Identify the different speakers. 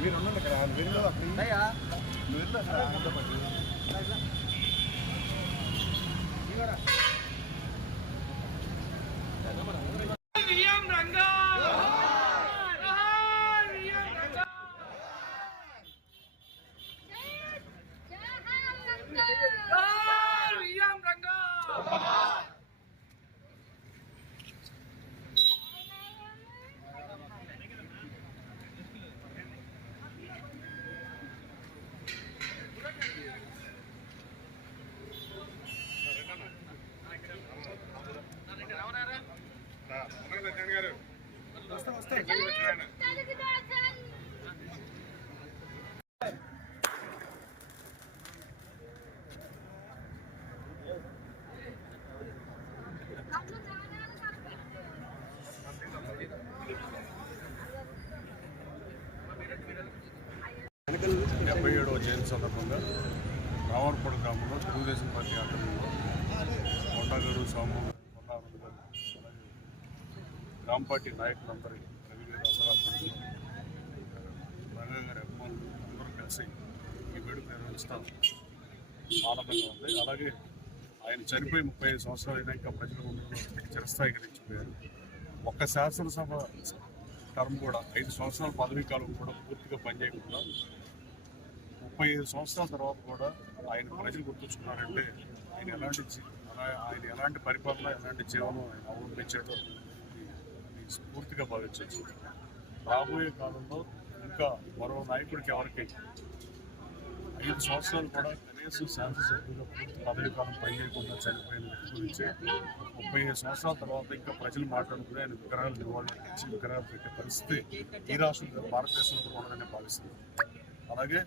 Speaker 1: మీరు ఉండండి ఇక్కడ వెళ్ళి అక్కడ వెళ్ళి అక్కడ
Speaker 2: డెబ్బై ఏడవ జయంతి సందర్భంగా రావణపూడ గ్రామంలో తెలుగుదేశం పార్టీ ఆధ్వర్యంలో కొండగడు సాము గ్రామ పార్టీ నాయకులందరి రవి గారు అందరూ రంగా గారి అభిమానులు అందరూ కలిసి ఈ వేడుక నిర్వహిస్తాం. ఆనందంగా ఉంది. అలాగే ఆయన చనిపోయి ముప్పై ఐదు సంవత్సరాలు అయినా ఇంకా చిరస్థాయికి నిలిచిపోయారు ఒక్క శాసనసభ టర్మ్ కూడా ఐదు సంవత్సరాల పదవీ కాలం కూడా పూర్తిగా పనిచేయకుండా ముప్పై ఐదు సంవత్సరాల తర్వాత కూడా ఆయన ప్రజలు గుర్తుంచుకున్నారంటే ఆయన ఎలాంటి ఆయన ఎలాంటి పరిపాలన ఎలాంటి జీవనం ఆయన అవలంబించాడో స్ఫూర్తిగా భావించవచ్చు. రాబోయే కాలంలో ఇంకా మరో నాయకుడికి ఎవరికి ఐదు సంవత్సరాలు కూడా కనీసం శాసనసభ్యులుగా పూర్తి పదవి కాలం పనిచేయకుండా చనిపోయిన గురించి ముప్పై ఐదు సంవత్సరాల తర్వాత ఇంకా ప్రజలు మాట్లాడుకునే ఆయన విగ్రహాలు నివాళులు విగ్రహాలు పెట్టే పరిస్థితి ఈ రాష్ట్రంలో భారతదేశంలో కూడా ఉండదని భావిస్తుంది అలాగే